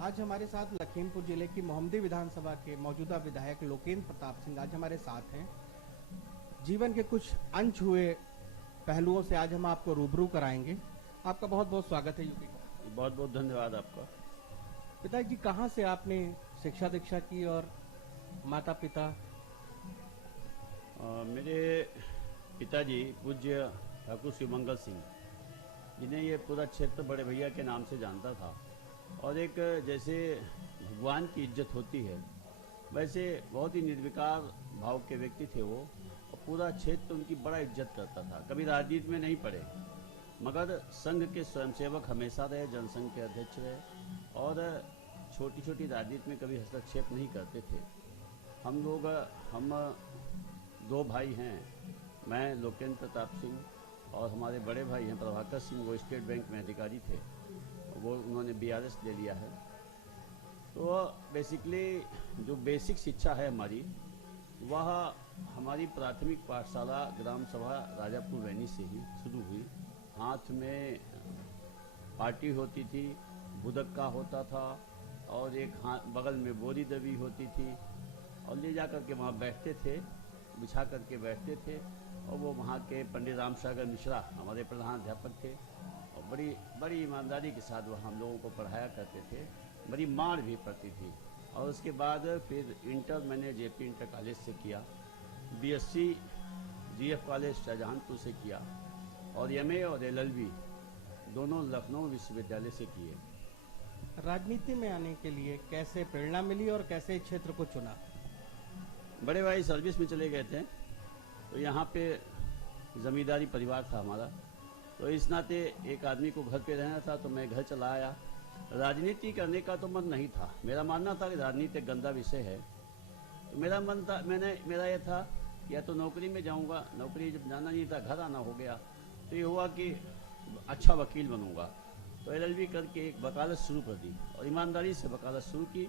आज हमारे साथ लखीमपुर जिले की मोहम्मदी विधानसभा के मौजूदा विधायक लोकेंद्र प्रताप सिंह आज हमारे साथ हैं। जीवन के कुछ अनछुए पहलुओं से आज हम आपको रूबरू कराएंगे। आपका बहुत बहुत स्वागत है यूपी का। बहुत बहुत धन्यवाद आपका। पिताजी, कहाँ से आपने शिक्षा दीक्षा की और माता पिता? मेरे पिताजी पूज्य ठाकुर शिवमंगल सिंह, जिन्हें ये पूरा क्षेत्र बड़े भैया के नाम से जानता था, और एक जैसे भगवान की इज्जत होती है वैसे बहुत ही निर्विकार भाव के व्यक्ति थे वो, और पूरा क्षेत्र उनकी बड़ा इज्जत करता था। कभी राजनीति में नहीं पड़े, मगर संघ के स्वयंसेवक हमेशा रहे, जनसंघ के अध्यक्ष रहे, और छोटी छोटी राजनीति में कभी हस्तक्षेप नहीं करते थे। हम दो भाई हैं, मैं लोकेंद्र प्रताप सिंह, और हमारे बड़े भाई हैं प्रभाकर सिंह, वो स्टेट बैंक में अधिकारी थे, वो उन्होंने बीआरएस ले लिया है। तो बेसिकली जो बेसिक शिक्षा है हमारी, वह हमारी प्राथमिक पाठशाला ग्राम सभा राजापुर वैनी से ही शुरू हुई। हाथ में पार्टी होती थी, बुदक्का होता था, और एक हाथ बगल में बोरी दबी होती थी, और ले जा कर के वहाँ बैठते थे, बिछा करके बैठते थे। और वो वहाँ के पंडित राम सागर मिश्रा हमारे प्रधान अध्यापक थे, और बड़ी ईमानदारी के साथ वो हम लोगों को पढ़ाया करते थे। बड़ी मार भी पड़ती थी। और उसके बाद फिर इंटर मैंने जेपी इंटर कॉलेज से किया, बीएससी जीएफ कॉलेज शाहजहानपुर से किया, और एमए और एलएलबी दोनों लखनऊ विश्वविद्यालय से किए। राजनीति में आने के लिए कैसे प्रेरणा मिली और कैसे क्षेत्र को चुना? बड़े भाई सर्विस में चले गए थे, तो यहाँ पे जमींदारी परिवार था हमारा, तो इस नाते एक आदमी को घर पे रहना था, तो मैं घर चला आया। राजनीति करने का तो मन नहीं था, मेरा मानना था कि राजनीति एक गंदा विषय है। तो मेरा मन था, मेरा ये था कि या तो नौकरी में जाऊंगा, नौकरी जब जाना नहीं था, घर आना हो गया, तो ये हुआ कि अच्छा वकील बनूंगा। तो एलएलबी करके एक वकालत शुरू कर दी, और ईमानदारी से वकालत शुरू की।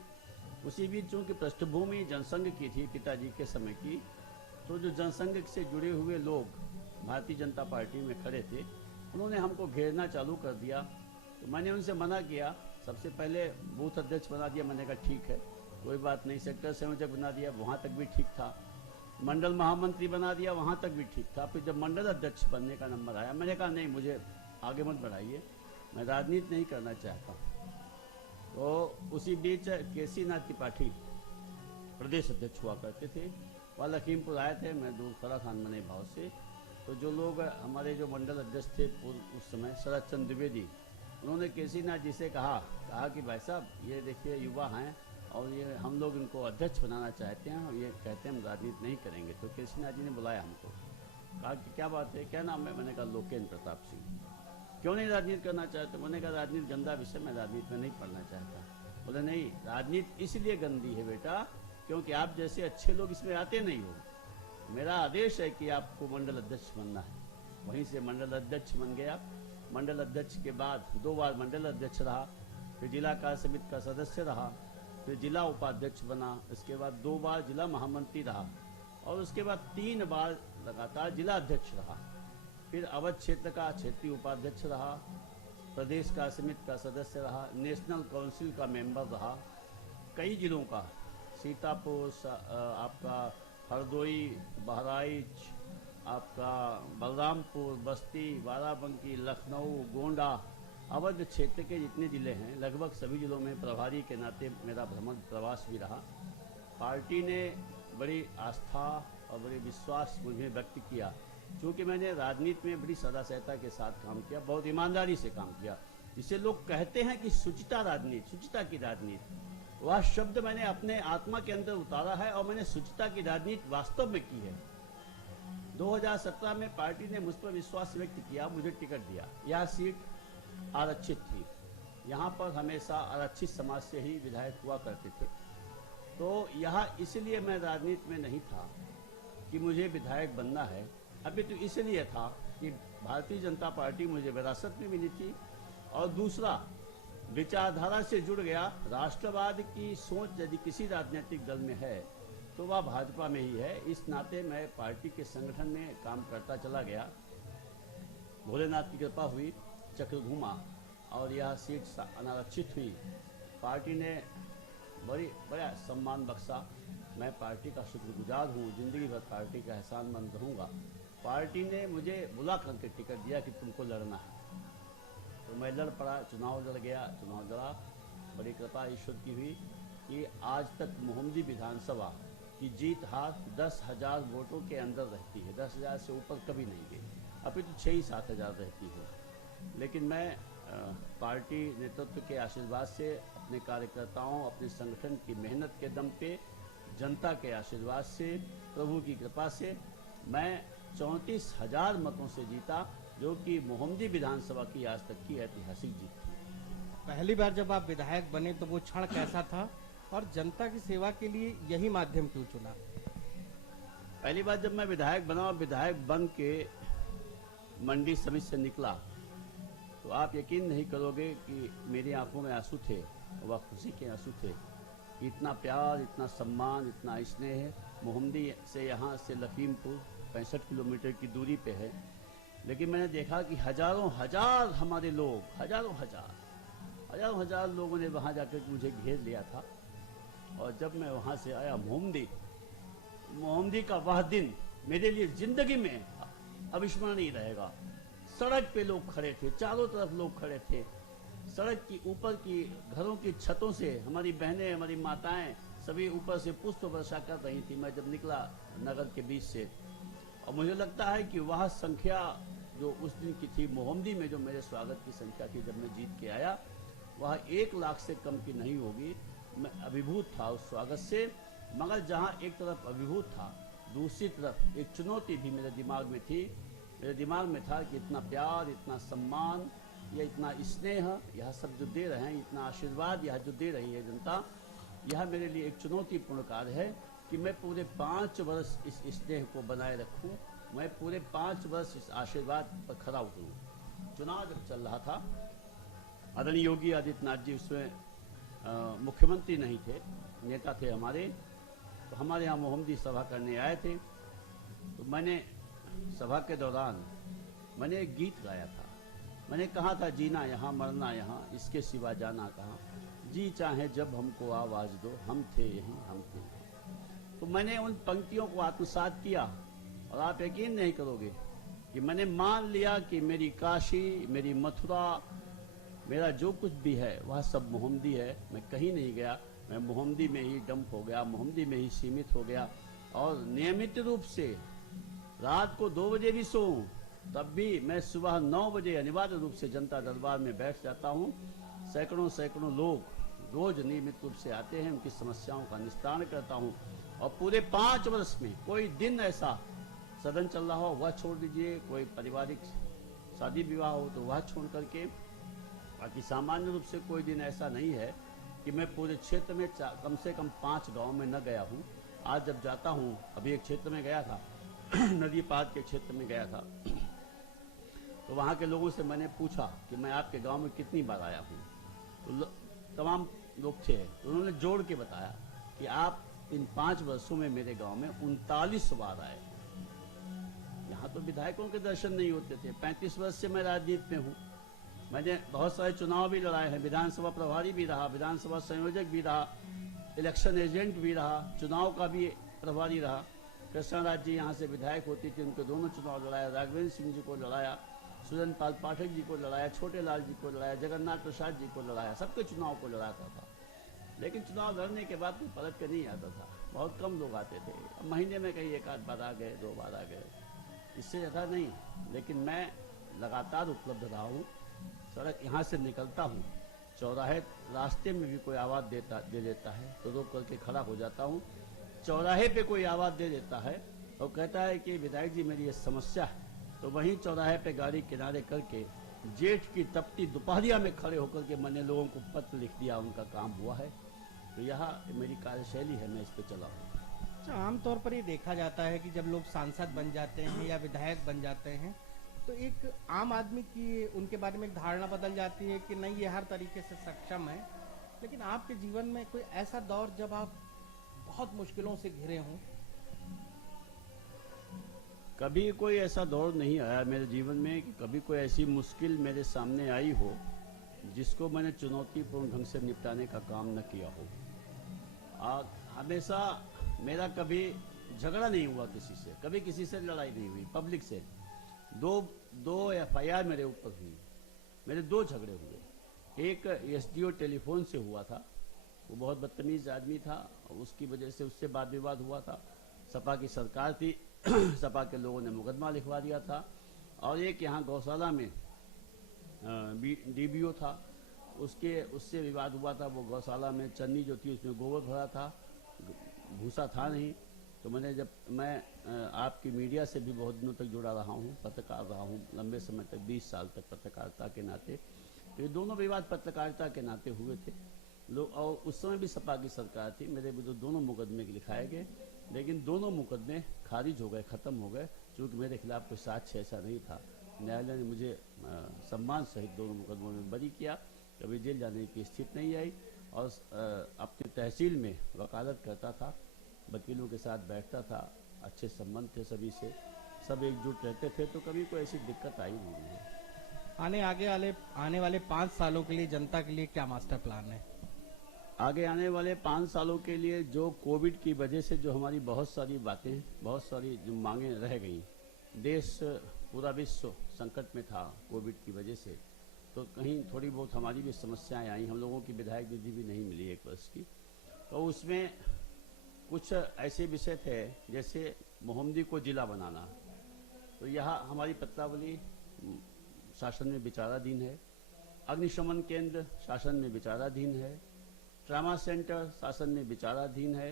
उसी बीच चूँकि पृष्ठभूमि जनसंघ की थी पिताजी के समय की, तो जो जनसंघ से जुड़े हुए लोग भारतीय जनता पार्टी में खड़े थे, उन्होंने हमको घेरना चालू कर दिया। तो मैंने उनसे मना किया। सबसे पहले बूथ अध्यक्ष बना दिया, मैंने कहा ठीक है कोई बात नहीं। सेक्टर संयोजक बना दिया, वहाँ तक भी ठीक था। मंडल महामंत्री बना दिया, वहाँ तक भी ठीक था। फिर जब मंडल अध्यक्ष बनने का नंबर आया, मैंने कहा नहीं, मुझे आगे मत बढ़ाइए, मैं राजनीति नहीं करना चाहता। तो उसी बीच केसी नाथ त्रिपाठी प्रदेश अध्यक्ष हुआ करते थे, वह लखीमपुर आए थे, मैं दूर खड़ा था मने भाव से। तो जो लोग हमारे जो मंडल अध्यक्ष थे उस समय शरद चंद्र द्विवेदी, उन्होंने केसी नाथ जी से कहा कि भाई साहब ये देखिए युवा हैं, और ये हम लोग इनको अध्यक्ष बनाना चाहते हैं, और ये कहते हैं हम राजनीति नहीं करेंगे। तो केसी नाथ जी ने बुलाया हमको, कहा कि क्या बात है, क्या नाम है? मैंने कहा लोकेंद्र प्रताप सिंह। क्यों नहीं राजनीति करना चाहते? मैंने कहा राजनीति गंदा विषय, मैं राजनीति में नहीं पढ़ना चाहता। बोले नहीं, राजनीति इसलिए गंदी है बेटा क्योंकि आप जैसे अच्छे लोग इसमें आते नहीं हो। मेरा आदेश है कि आपको मंडल अध्यक्ष बनना है। वहीं से मंडल अध्यक्ष बन गया। मंडल अध्यक्ष के बाद 2 बार मंडल अध्यक्ष रहा, फिर जिला कार्य समिति का सदस्य रहा, फिर जिला उपाध्यक्ष बना, इसके बाद 2 बार जिला महामंत्री रहा, और उसके बाद 3 बार लगातार जिला अध्यक्ष रहा। फिर अवध क्षेत्र का क्षेत्रीय उपाध्यक्ष रहा, प्रदेश कार्य समिति का सदस्य रहा, नेशनल काउंसिल का मेंबर रहा, कई जिलों का, सीतापुर, आपका हरदोई, बहराइच, आपका बलरामपुर, बस्ती, बाराबंकी, लखनऊ, गोंडा, अवध क्षेत्र के जितने ज़िले हैं लगभग सभी ज़िलों में प्रभारी के नाते मेरा भ्रमण प्रवास भी रहा। पार्टी ने बड़ी आस्था और बड़े विश्वास मुझे व्यक्त किया, क्योंकि मैंने राजनीति में बड़ी सदासहता के साथ काम किया, बहुत ईमानदारी से काम किया। जिसे लोग कहते हैं कि शुचिता राजनीति, शुचिता की राजनीति, वह शब्द मैंने अपने आत्मा के अंदर उतारा है, और मैंने शुचिता की राजनीति वास्तव में की है। 2017 में पार्टी ने मुझ पर विश्वास व्यक्त किया, मुझे टिकट दिया। यह सीट आरक्षित थी, यहाँ पर हमेशा आरक्षित समाज से ही विधायक हुआ करते थे। तो यहाँ इसलिए मैं राजनीति में नहीं था कि मुझे विधायक बनना है, अभी तो इसलिए था कि भारतीय जनता पार्टी मुझे विरासत में मिली थी, और दूसरा विचारधारा से जुड़ गया। राष्ट्रवाद की सोच यदि किसी राजनीतिक दल में है तो वह भाजपा में ही है। इस नाते मैं पार्टी के संगठन में काम करता चला गया। भोलेनाथ की कृपा हुई, चक्र घूमा, और यह सीट अनारक्षित हुई। पार्टी ने बड़ा सम्मान बख्शा। मैं पार्टी का शुक्रगुजार हूँ, जिंदगी भर पार्टी का एहसानमंद रहूँगा। पार्टी ने मुझे बुला करके टिकट दिया कि तुमको लड़ना है, तो मैं लड़ पड़ा, चुनाव लड़ गया, चुनाव लड़ा। बड़ी कृपा ईश्वर की हुई कि आज तक मोहम्मदी विधानसभा की जीत हार 10,000 वोटों के अंदर रहती है। 10,000 से ऊपर कभी नहीं गई, अभी तो 6-7,000 रहती है। लेकिन मैं पार्टी नेतृत्व के आशीर्वाद से, अपने कार्यकर्ताओं, अपने संगठन की मेहनत के दम पे, जनता के आशीर्वाद से, प्रभु की कृपा से मैं 34,000 मतों से जीता, जो कि मोहम्मदी विधानसभा की आज तक की ऐतिहासिक जीत थी। पहली बार जब आप विधायक बने तो वो क्षण कैसा था और जनता की सेवा के लिए यही माध्यम क्यों चुना? पहली बार जब मैं विधायक बना और विधायक बन के मंडी समिति से निकला, तो आप यकीन नहीं करोगे कि मेरी आंखों में आंसू थे, वह खुशी के आंसू थे। इतना प्यार, इतना सम्मान, इतना स्नेह। मोहम्मदी से यहाँ से लखीमपुर 65 किलोमीटर की दूरी पे है, लेकिन मैंने देखा कि हजारों हजार हमारे लोग, हजारों हजार लोगों ने वहाँ जाकर मुझे घेर लिया था। और जब मैं वहाँ से आया मोहम्मदी का वह दिन मेरे लिए जिंदगी में अविस्मरणीय रहेगा। सड़क पे लोग खड़े थे, चारों तरफ लोग खड़े थे। सड़क की ऊपर की घरों की छतों से हमारी बहनें, हमारी माताएं सभी ऊपर से पुष्प वर्षा कर रही थी। मैं जब निकला नगर के बीच से, और मुझे लगता है कि वह संख्या जो उस दिन की थी मोहम्मदी में, जो मेरे स्वागत की संख्या थी जब मैं जीत के आया, वह 1 लाख से कम की नहीं होगी। मैं अभिभूत था उस स्वागत से। मगर जहाँ एक तरफ अभिभूत था, दूसरी तरफ एक चुनौती भी मेरे दिमाग में थी। मेरे दिमाग में था कि इतना प्यार, इतना सम्मान, या इतना स्नेह यह सब जो दे रहे हैं, इतना आशीर्वाद यह जो दे रही है जनता, यह मेरे लिए एक चुनौतीपूर्ण कार्य है कि मैं पूरे 5 वर्ष इस स्नेह को बनाए रखूं। मैं पूरे 5 वर्ष इस आशीर्वाद पर खरा उतरूं। चुनाव जब चल रहा था, आदरणीय योगी आदित्यनाथ जी उसमें मुख्यमंत्री नहीं थे, नेता थे हमारे। तो हमारे यहाँ मोहम्मदी सभा करने आए थे, तो मैंने सभा के दौरान मैंने एक गीत गाया था। मैंने कहा था, जीना यहाँ मरना यहाँ, इसके सिवा जाना कहाँ, जी चाहे जब हमको आवाज दो, हम थे यहीं हम थे यहाँ। तो मैंने उन पंक्तियों को आत्मसात किया, और आप यकीन नहीं करोगे कि मैंने मान लिया कि मेरी काशी, मेरी मथुरा, मेरा जो कुछ भी है वह सब मोहम्मदी है। मैं कहीं नहीं गया, मैं मोहम्मदी में ही डंप हो गया, मोहम्मदी में ही सीमित हो गया। और नियमित रूप से रात को 2 बजे भी सोऊं, तब भी मैं सुबह 9 बजे अनिवार्य रूप से जनता दरबार में बैठ जाता हूँ। सैकड़ों लोग रोज नियमित रूप से आते हैं, उनकी समस्याओं का निस्तारण करता हूँ। और पूरे 5 वर्ष में कोई दिन ऐसा सदन चल रहा हो वह छोड़ दीजिए, कोई पारिवारिक शादी विवाह हो तो वह छोड़ करके, बाकी सामान्य रूप से कोई दिन ऐसा नहीं है कि मैं पूरे क्षेत्र में कम से कम 5 गांव में न गया हूँ। आज जब जाता हूँ, अभी एक क्षेत्र में गया था नदी पार के क्षेत्र में गया था, तो वहाँ के लोगों से मैंने पूछा कि मैं आपके गांव में कितनी बार आया हूँ। तो तमाम लोग थे, तो उन्होंने जोड़ के बताया कि आप इन 5 वर्षों में मेरे गांव में 39 बार आए। यहाँ तो विधायकों के दर्शन नहीं होते थे। 35 वर्ष से मैं राजनीति में हूँ। मैंने बहुत सारे चुनाव भी लड़ाए हैं, विधानसभा प्रभारी भी रहा, विधानसभा संयोजक भी रहा, इलेक्शन एजेंट भी रहा, चुनाव का भी प्रभारी रहा। कृष्णा राज जी यहाँ से विधायक होती थी, उनके दोनों चुनाव लड़ाया, राघवेंद्र सिंह जी को लड़ाया, सुरेंद्र पाल पाठक जी को लड़ाया, छोटे लाल जी को लड़ाया, जगन्नाथ प्रसाद जी को लड़ाया, सबके चुनाव को लड़ाता था। लेकिन चुनाव लड़ने के बाद कोई परत के नहीं आता था, बहुत कम लोग आते थे। महीने में कहीं 1 आध बार आ गए, 2 बार आ गए, इससे ज़्यादा नहीं। लेकिन मैं लगातार उपलब्ध रहा हूँ। सड़क यहाँ से निकलता हूँ, चौराहे रास्ते में भी कोई आवाज़ दे देता है तो रोक करके खड़ा हो जाता हूँ। चौराहे पे कोई आवाज़ दे देता है और कहता है कि विधायक जी मेरी ये समस्या है, तो वहीं चौराहे पे गाड़ी किनारे करके जेठ की तपती दोपहरिया में खड़े होकर के मैंने लोगों को पत्र लिख दिया, उनका काम हुआ है। तो यह मेरी कार्यशैली है, मैं इस पर चला हूँ। अच्छा, आमतौर पर ये देखा जाता है कि जब लोग सांसद बन जाते हैं या विधायक बन जाते हैं तो एक आम आदमी की उनके बारे में एक धारणा बदल जाती है कि नहीं ये हर तरीके से सक्षम है। लेकिन आपके जीवन में कोई ऐसा दौर जब आप बहुत मुश्किलों से घिरे हों? कभी कोई ऐसा दौर नहीं आया मेरे जीवन में कि कभी कोई ऐसी मुश्किल मेरे सामने आई हो जिसको मैंने चुनौतीपूर्ण ढंग से निपटाने का काम न किया हो। हमेशा मेरा कभी झगड़ा नहीं हुआ किसी से, कभी किसी से लड़ाई नहीं हुई पब्लिक से। दो FIR मेरे ऊपर हुई, मेरे 2 झगड़े हुए। एक SDO टेलीफोन से हुआ था, वो बहुत बदतमीज आदमी था, उसकी वजह से उससे वाद विवाद हुआ था। सपा की सरकार थी, सपा के लोगों ने मुकदमा लिखवा दिया था। और एक यहाँ गौशाला में DBO था, उससे विवाद हुआ था। वो गौशाला में चन्नी जो थी उसमें गोबर भरा था, भूसा था नहीं। तो मैं आपकी मीडिया से भी बहुत दिनों तक जुड़ा रहा हूँ, पत्रकार रहा हूँ लंबे समय तक, 20 साल तक पत्रकारिता के नाते। तो ये दोनों विवाद पत्रकारिता के नाते हुए थे लोग। और उस समय भी सपा की सरकार थी, मेरे विरुद्ध दोनों मुकदमे लिखाए गए, लेकिन दोनों मुकदमे खारिज हो गए, खत्म हो गए। चूँकि मेरे खिलाफ कोई साक्ष्य ऐसा नहीं था, न्यायालय ने मुझे सम्मान सहित दोनों मुकदमों में बरी किया, कभी जेल जाने की स्थिति नहीं आई। और अपनी तहसील में वकालत करता था, वकीलों के साथ बैठता था, अच्छे संबंध थे सभी से, सब एकजुट रहते थे, तो कभी कोई ऐसी दिक्कत आई नहीं है। आने वाले 5 सालों के लिए जनता के लिए क्या मास्टर प्लान है? आगे आने वाले 5 सालों के लिए जो कोविड की वजह से जो हमारी बहुत सारी बातें, बहुत सारी जो मांगें रह गई, देश पूरा विश्व संकट में था कोविड की वजह से, तो कहीं थोड़ी बहुत हमारी भी समस्याएं आई। हम लोगों की विधायक निधि भी नहीं मिली 1 वर्ष की, तो उसमें कुछ ऐसे विषय थे जैसे मोहम्मदी को जिला बनाना। तो यहाँ हमारी पत्रावली शासन में विचाराधीन है, अग्निशमन केंद्र शासन में विचाराधीन है, ट्रामा सेंटर शासन में विचाराधीन है,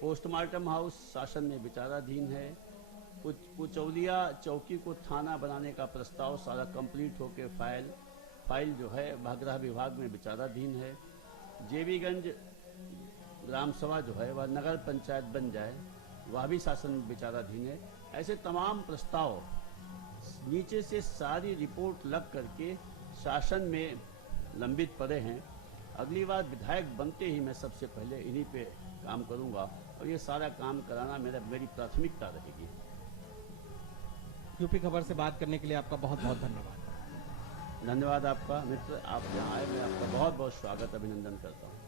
पोस्टमार्टम हाउस शासन में विचाराधीन है, कुचौलिया चौकी को थाना बनाने का प्रस्ताव सारा कंप्लीट होकर फाइल जो है गृह विभाग में विचाराधीन है, जेबीगंज ग्राम सभा जो है वह नगर पंचायत बन जाए, वह भी शासन में विचाराधीन है। ऐसे तमाम प्रस्ताव नीचे से सारी रिपोर्ट लग करके शासन में लंबित पड़े हैं। अगली बार विधायक बनते ही मैं सबसे पहले इन्हीं पे काम करूंगा, और ये सारा काम कराना मेरी प्राथमिकता रहेगी। यूपी खबर से बात करने के लिए आपका बहुत बहुत धन्यवाद। धन्यवाद आपका मित्र, आप यहाँ आए, मैं आपका बहुत बहुत स्वागत अभिनंदन करता हूँ।